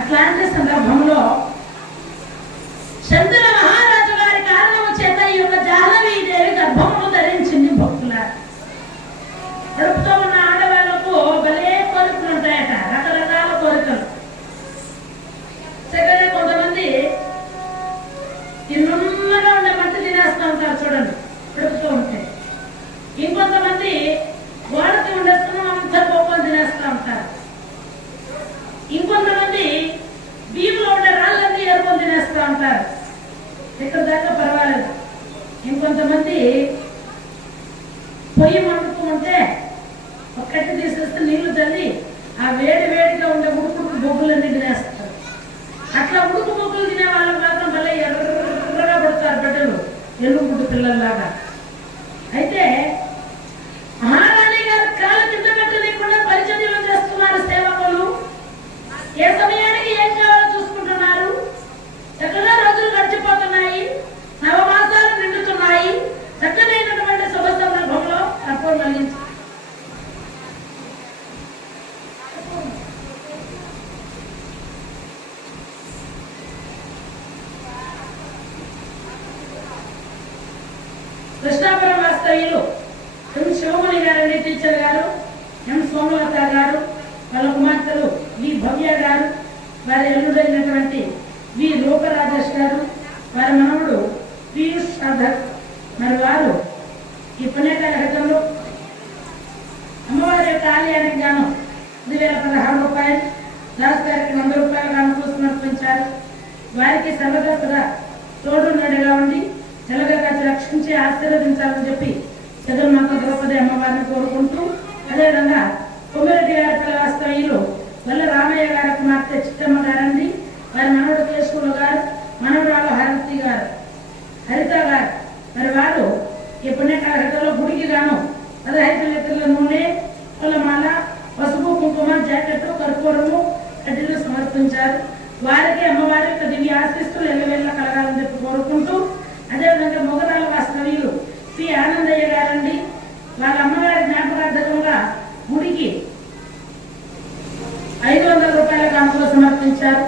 అట్లాంటి సందర్భంలో చంద్ర కొంతమంది పొయ్యి మండుతూ ఉంటే ఒక్కటి తీసేస్తే నీళ్ళు తల్లి ఆ వేడి వేడిగా ఉండే ఉడుకుడుకు బొగ్గులన్నీ తినేస్తారు. అట్లా ఉడుకు బొగ్గులు తినే వాళ్ళు మాత్రం మళ్ళీ ఎర్రగా పడతారు బిడ్డలు ఎల్లుగుడ్డు పిల్లల్లాగా అయితే మహారాణి గారు కాలు కింద పెట్టలేకుండా పరిచర్యలు చేస్తున్నారు సేవకులు ఏ సమయానికి ఏం కావాలో చూసుకుంటున్నారు చక్కగా రోజులు గడిచిపోతున్నాయి నవమాసాలు నిండుతున్నాయి చక్కనైనటువంటి శుభ సందర్భంలో తప్పని మళ్ళించి కృష్ణాపురం వాస్తవ్యులు ఎం శివమణి గారండి గారు ఎం సోమలత గారు వాళ్ళ కుమార్తెలు వి భవ్య గారు వారి అల్లుడైనటువంటి వి రూపరాజేష్ గారు వారి మనవుడు పీయూష్ సాధక్ మరి వారు ఈ పుణ్యకాలఘట్టంలో అమ్మవారి యొక్క ఆలయానికి గాను ఇది వేల పదహారు రూపాయలు దాస్ గారికి వంద రూపాయలు గాను సమర్పించారు వారికి సర్వదా తోడు నడిగా ఉండి కాచి రక్షించి ఆశీర్వదించాలని చెప్పి జగన్మాత ద్రౌపది అమ్మవారిని కోరుకుంటూ అదేవిధంగా కొమ్మిరెడ్డి గారి పిల్ల వాస్తవ్యులు వల్ల రామయ్య గారి కుమార్తె చిట్టమ్మ గారండి వారి మనవడు కేశవులు గారు మనవరాలు హరితి గారు హరిత గారు. మరి వారు ఈ పుణ్యకాలఘట్టంలో గుడికి గాను పదహైదు లీటర్ల నూనె పూలమాల పసుపు కుంకుమ జాకెట్ కర్పూరము కడ్డీలు సమర్పించారు. వారి అమ్మవారి యొక్క దివ్య ఆశిస్తులు ఎల్లవెల్ల కలగాలని చెప్పి కోరుకుంటూ అదేవిధంగా మొగరాల వాస్తవ్యులు పి ఆనందయ్య గారండి వాళ్ళ అమ్మగారి జ్ఞాపకార్థకంగా గుడికి ఐదు వందల రూపాయల ప్రారంభించారు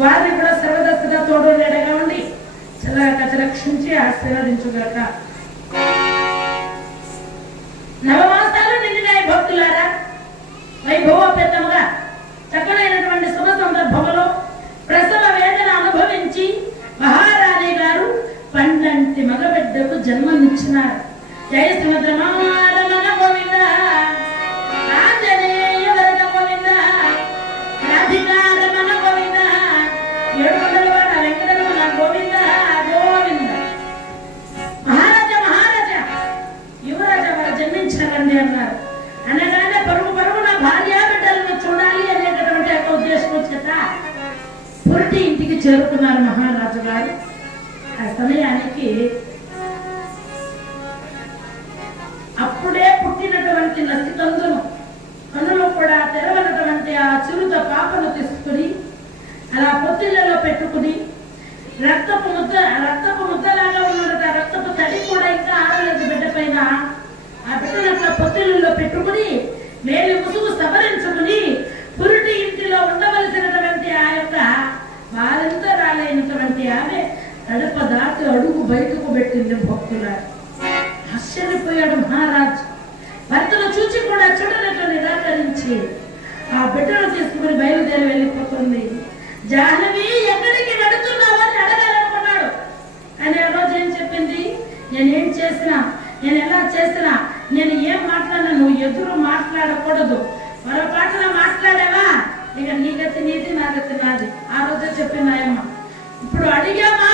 వారిని కూడా సర్వదస్తుగా తోడు నీడగా ఉండి చల్లగా రక్షించి ఆశీర్వదించుగాక. నవమాసాలు నిండినాయి భక్తులారా. వైభవోపేతముగా చక్కనైనటువంటి శుభ సందర్భములో ప్రసవ వేదన అనుభవించి మహారాణి గారు పండంటి మగబిడ్డకు జన్మనిచ్చినారు. జయ సుమద్రమారమణ చేరుకున్నారు మహారాజు గారు. ఆ సమయానికి అప్పుడే పుట్టినటువంటి నసికందును కన్నులు కూడా తెరవనటువంటి ఆ చిరుత పాపను తీసుకుని అలా పొత్తిళ్ళలో పెట్టుకుని రక్తపు ముద్ద రక్తపు ముద్దలాగా ఉన్నది ఆ రక్తపు తడి కూడా ఇంకా ఆరలేదు బిడ్డ పైన. ఆ బిడ్డను అట్లా పొత్తిళ్ళలో పెట్టుకుని మేలు ముసుగు సవరించుకుని పురుడు వారంతా రాలైనటువంటి ఆమె తడప దాటి అడుగు బయటకు పెట్టింది భక్తుల ఆశ్చర్యపోయాడు మహారాజ్. భర్తను చూచి కూడా చూడనట్లు నిరాకరించి ఆ బిడ్డను తీసుకుని బయలుదేరి వెళ్ళిపోతుంది. జాహ్నవి ఎక్కడికి వెళుతున్నావని అడగాలనుకున్నాడు. కానీ ఆ రోజు ఏం చెప్పింది? నేనేం చేసినా నేను ఎలా చేసినా నేను ఏం మాట్లాడినా నువ్వు ఎదురు మాట్లాడకూడదు. పొరపాటున మాట్లాడావా? ఇక నీ గతి నీతి బాధ్యత నాది ఆ రోజే చెప్పింది ఆయమ్మ ఇప్పుడు అడిగామా?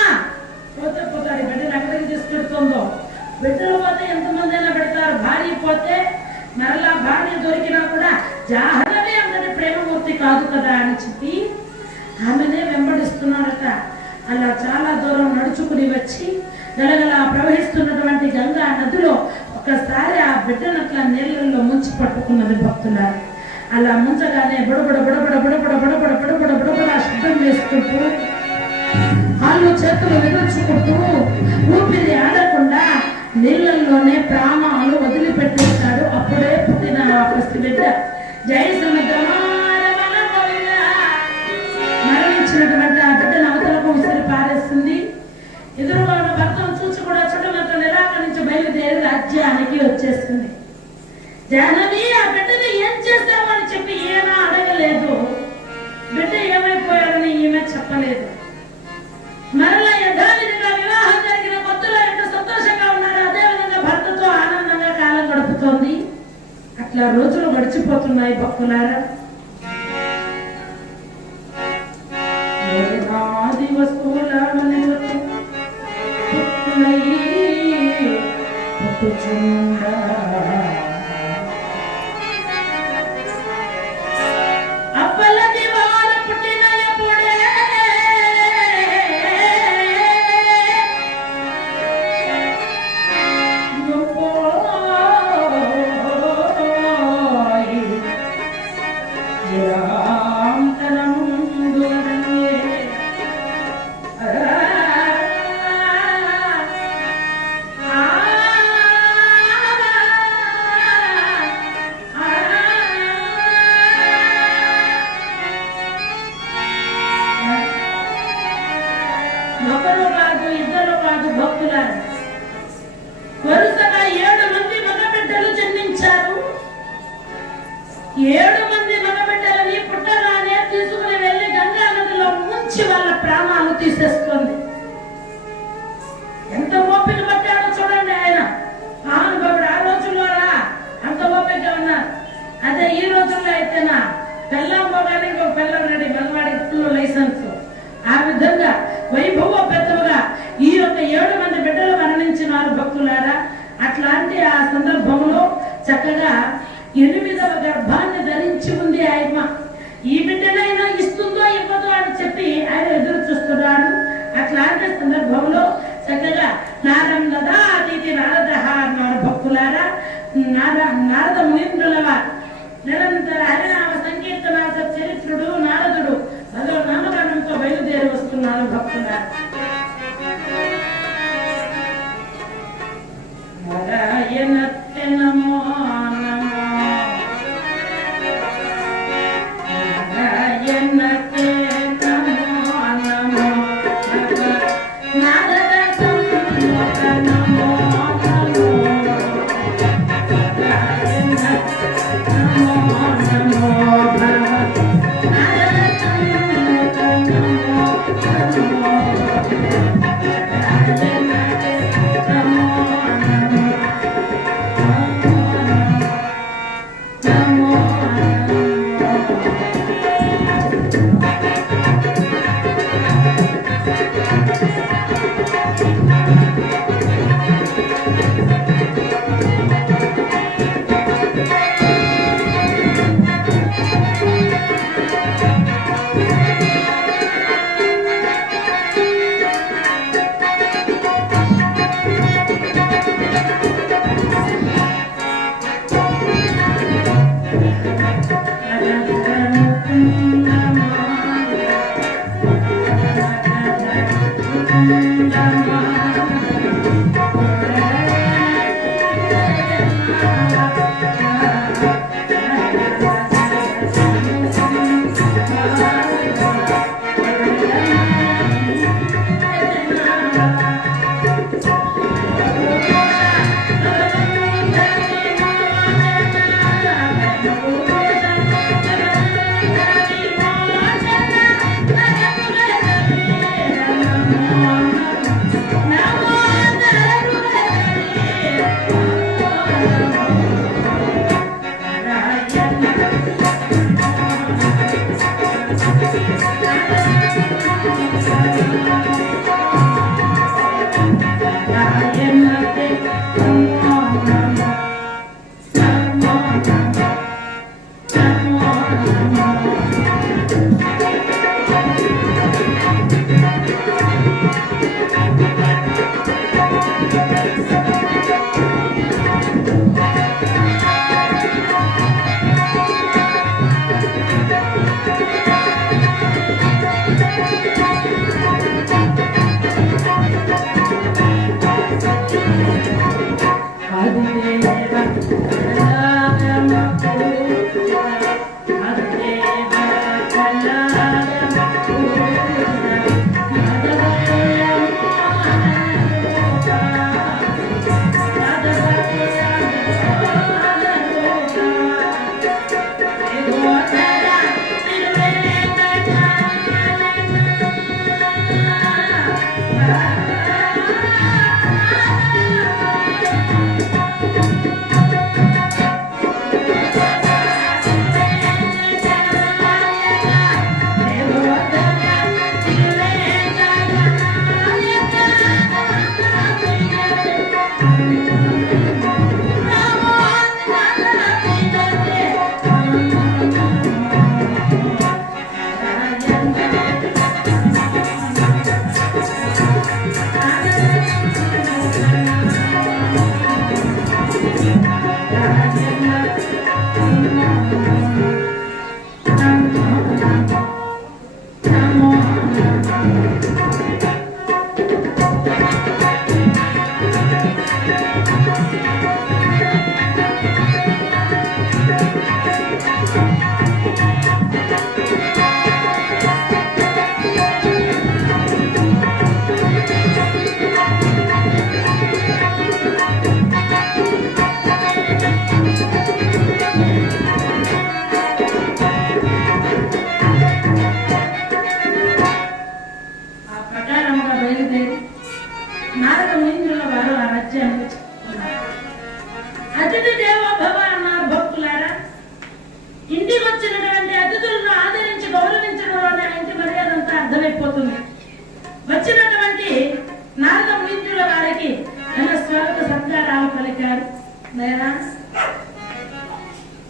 పోతే పోతాడు. బిడ్డను ఎక్కడికి తీసుకెడుతుందో బిడ్డలు పోతే ఎంతమంది అయినా పెడతారు. భార్య పోతే మరలా భార్య దొరికినా కూడా జాహరమే అందరి ప్రేమమూర్తి కాదు కదా అని చెప్పి ఆమెనే వెంబడిస్తున్నాడట అలా చాలా దూరం నడుచుకుని వచ్చి గలగల ప్రవహిస్తున్నటువంటి గంగా నదిలో ఒకసారి ఆ బిడ్డనట్ల నీళ్ళల్లో ముంచి పట్టుకున్నది భక్తులారు. అలా ముంచగానే బుడబుడ బుడబుడ బుడబుడ బుడబుడ బుడబుడ బుడబుడ శబ్దం చేసుకుంటూ కాళ్ళు చేతులు విరుచుకుంటూ ఊపిరి ఆడకుండా నీళ్ళల్లోనే ప్రాణాలు వదిలిపెట్టేస్తాడు అప్పుడే పుట్టిన ఆ పసిబిడ్డ జయ మరణించినటువంటి ఆ బిడ్డను అవతలకు ఉసిరి పారేస్తుంది ఎదురుగా ఉన్న భర్తను చూసి కూడా చుట్టమతో నిరాకరించి బయలుదేరి రాజ్యానికి వచ్చేస్తుంది జానవి రోజులు గడిచిపోతున్నాయి భక్తులారా? ఆది వస్తువుల మలివతు ఒకరు కాదు ఇద్దరు కాదు భక్తులారు. వరుసగా ఏడు మంది మగబిడ్డలు జన్మించారు. ఏడు మంది మగబిడ్డలని పుట్టగానే తీసుకుని వెళ్ళి గంగా నదిలో ముంచి వాళ్ళ ప్రాణాలు తీసేస్తుంది. ఎంత ఓపిక పట్టాడో చూడండి ఆయన. మహానుభావుడు ఆ రోజుల్లోనా అంత ఓపిక ఉన్నారు. అదే ఈ రోజుల్లో అయితేనా? పెళ్ళం పోగానే ఇంకో పెళ్ళం రెడీ మనవాడికి ఫుల్ లైసెన్స్ ఆ విధంగా వైభవ పెద్దలుగా ఈ యొక్క ఏడు మంది బిడ్డలు మరణించినారు భక్తులారా. అట్లాంటి ఆ సందర్భంలో చక్కగా ఎనిమిదవ గర్భాన్ని ధరించి ఉంది ఆయమ్మ ఈ బిడ్డనైనా ఇస్తుందో ఇవ్వదో అని చెప్పి ఆయన ఎదురు చూస్తున్నాడు. అట్లాంటి సందర్భంలో చక్కగా నారద అతిథి నారద అన్నారు భక్తులారా. నార నారద మునీంద్రుల నిరంతర హరినామ సంకీర్తన చరిత్రుడు నారదుడు భగవ బయలుదేరి వస్తున్నారు భక్తులారా. నారాయణత్తే నమో నమో నారాయణత్తే నమో నమో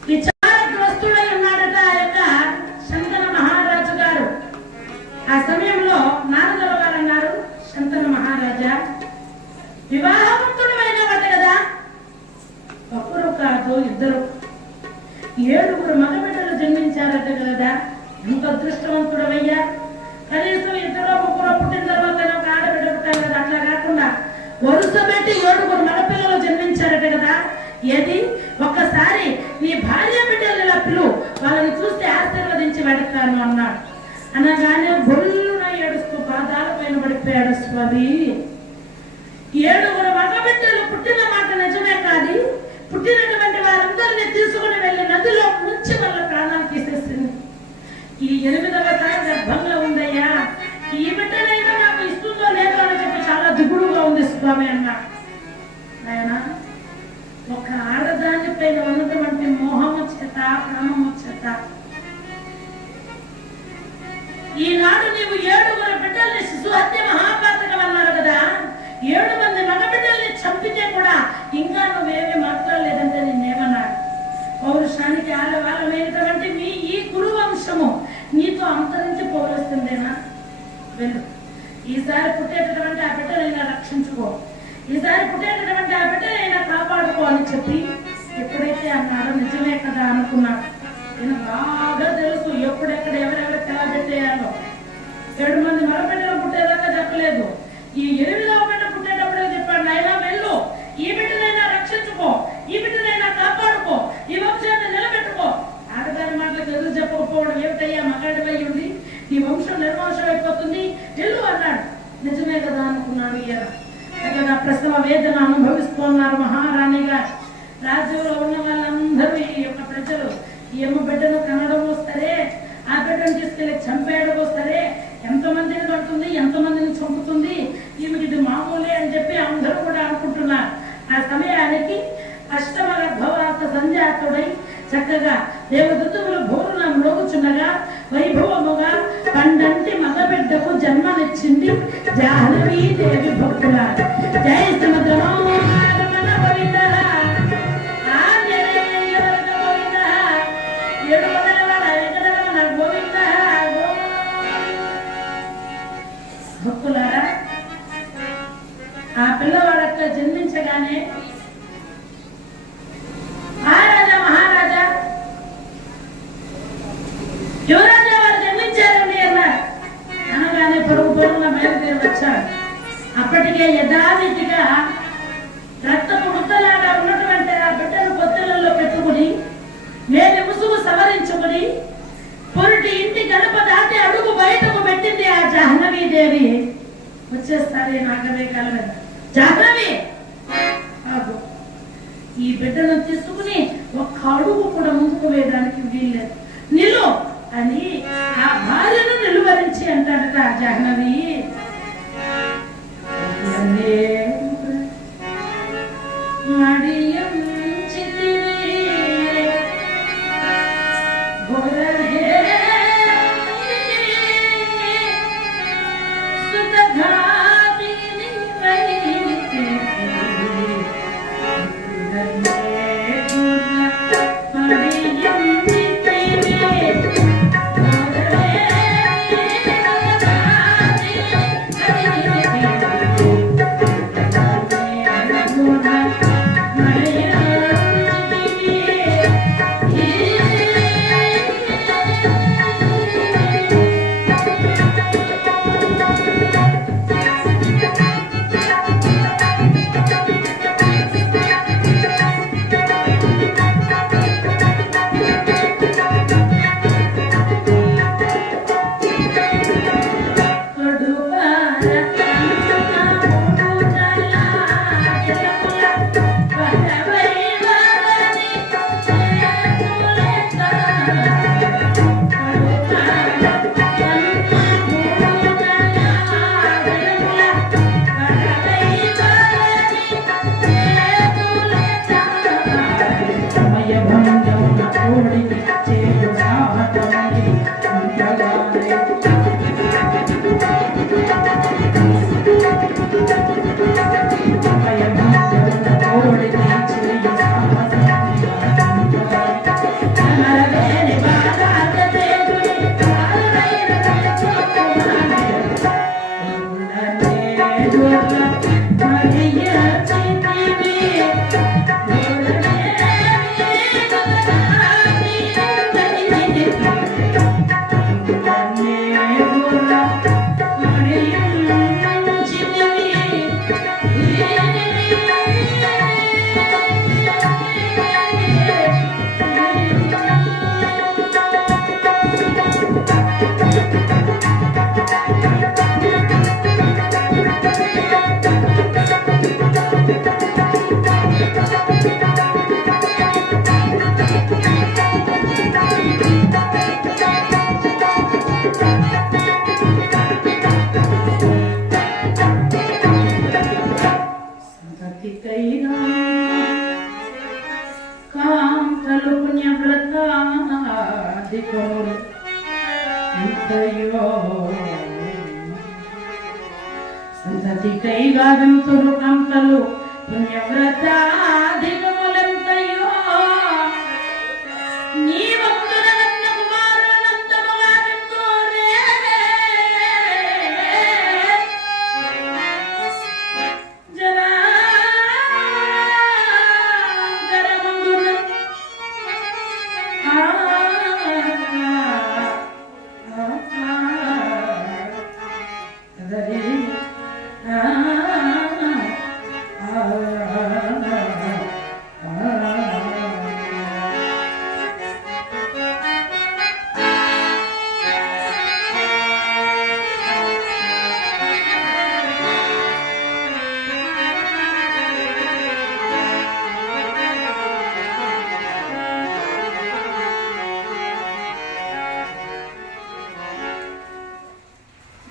విచారగ్రస్తుడై ఉన్నాడట ఆ యొక్క శంతన మహారాజు గారు. ఆ సమయంలో నారదుల వారు అన్నారు శంతన మహారాజా వివాహవంతుడమైన వాట కదా. ఒక్కరు కాదు ఇద్దరు. ఏడుగురు మగబిడ్డలు జన్మించారట కదా. ఎంత అదృష్టవంతుడవయ్యా. ఆశీర్వదించి వెడతాను అన్నాడు. అనగానే బొల్లున ఏడుస్తూ పాదాల పైన పడిపోయాడు స్వామి. ఏడుగురు మగబిడ్డలు పుట్టిన మాట నిజమే కాదు పుట్టినటువంటి వారందరినీ తీసుకుని వెళ్ళి నదిలో ముంచి వాళ్ళ ప్రాణాలు తీసేసింది. ఈ ఎనిమిదవ సారి గర్భంలో ఉందయ్యా. ఈ బిడ్డనైనా నాకు ఇస్తుందో లేదో అని చెప్పి చాలా దిగుడుగా ఉంది స్వామి అన్నాడు ఆయన ఒక ఆడదాని పైన ఉన్నటువంటి మోహము చేత ప్రాణము ఈనాడు నీవు ఏడుగురు బిడ్డల్ని శిశుహత్య మహాపాతకం అన్నారు కదా. ఏడు మంది మగ బిడ్డల్ని చంపితే కూడా ఇంకా నువ్వేమీ మాట్లాడలేదంటే నిన్నేమన్నాడు. పౌరుషానికి ఆలవాలమైనటువంటి మీ ఈ గురు వంశము నీతో అంతరించి పోవలసిందేనా వెళ్ళు. ఈసారి పుట్టేటటువంటి ఆ బిడ్డలైనా రక్షించుకో. ఈసారి పుట్టేటటువంటి ఆ బిడ్డలైనా కాపాడుకో అని చెప్పి ఎప్పుడైతే అన్నారో నిజమే కదా అనుకున్నాడు. నేను బాగా తెలుసు ఎప్పుడెక్కడ ఎవరెవరు ఎలా ఏడు మంది మరబిడ్డలు పుట్టేదాకా చెప్పలేదు. ఈ ఎనిమిదవ బిడ్డ పుట్టేటప్పుడే చెప్పాడు నాయనా వెళ్ళు. ఈ బిడ్డనైనా రక్షించుకో. ఈ బిడ్డనైనా కాపాడుకో. ఈ వంశాన్ని నిలబెట్టుకో. ఆడదాని మాటలకు ఎదురు చెప్పకపోవడం ఏమిటయ్యా మగాడిపై ఉంది? నీ వంశం నిర్వంశం అయిపోతుంది. వెళ్ళు అన్నాడు. నిజమే కదా అనుకున్నాడు ఈయన. అక్కడ ప్రసవ వేదన అనుభవిస్తున్నారు మహారాణిగా. రాజ్యంలో ఉన్న వాళ్ళందరూ ఈ యొక్క ప్రజలు. ఈ అమ్మ బిడ్డను కనడము సరే ఆ బిడ్డను యువరాజా వారు జన్మించారండి అన్నారు అనగానే పొరుగు పొరుగున బయలుదేరి వచ్చాడు అప్పటికే యథావిధిగా రక్తపు ముద్దలాగా ఉన్నటువంటి ఆ బిడ్డను పొత్తులలో పెట్టుకుని మేలు ముసుగు సవరించుకుని పొరుటి ఇంటి గడప దాటి అడుగు బయటకు పెట్టింది ఆ జాహ్నవీ దేవి. వచ్చేస్తారు నాగవే కలవదు జాహ్నవి! ఆగు. ఈ బిడ్డను తీసుకుని ఒక్క అడుగు కూడా ముందుకు వేయడానికి వీల్లేదు. నిలు అని ఆ భార్యను నిలువరించి అంటాడట ఆ జాహ్నవి.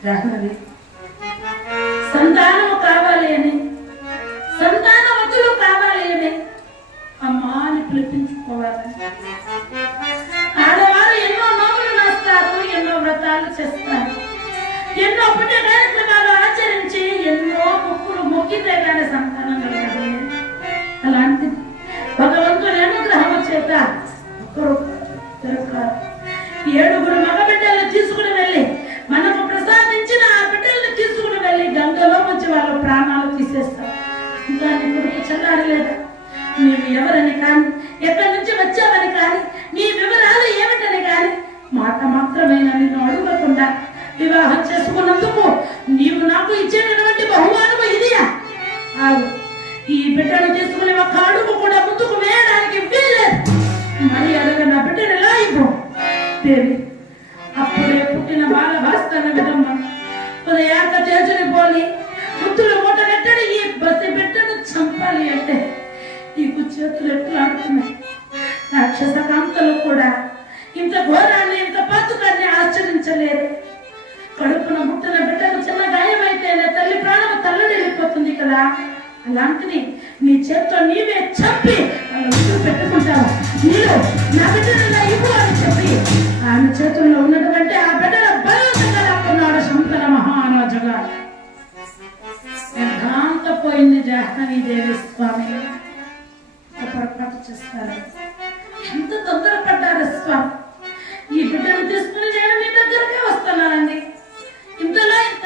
జాహ్నవి కదా? అలాంటిది నీ చేత్తో నీవే చెప్పి విసుగు పెట్టుకుంటావు. నీరు నా బిడ్డ ఇవ్వు అని చెప్పి ఆమె చేతుల్లో ఉన్నటువంటి ఆ బిడ్డల బలవంతంగా రాకున్నాడు శంకర మహారాజుగా. పోయింది జాహ్నవి దేవి స్వామి. పొరపాటు చేస్తారు. ఎంత తొందరపడ్డారు స్వామి. ఈ బిడ్డను తీసుకుని నేను మీ దగ్గరకే వస్తున్నానండి. ఇంతలో ఇంత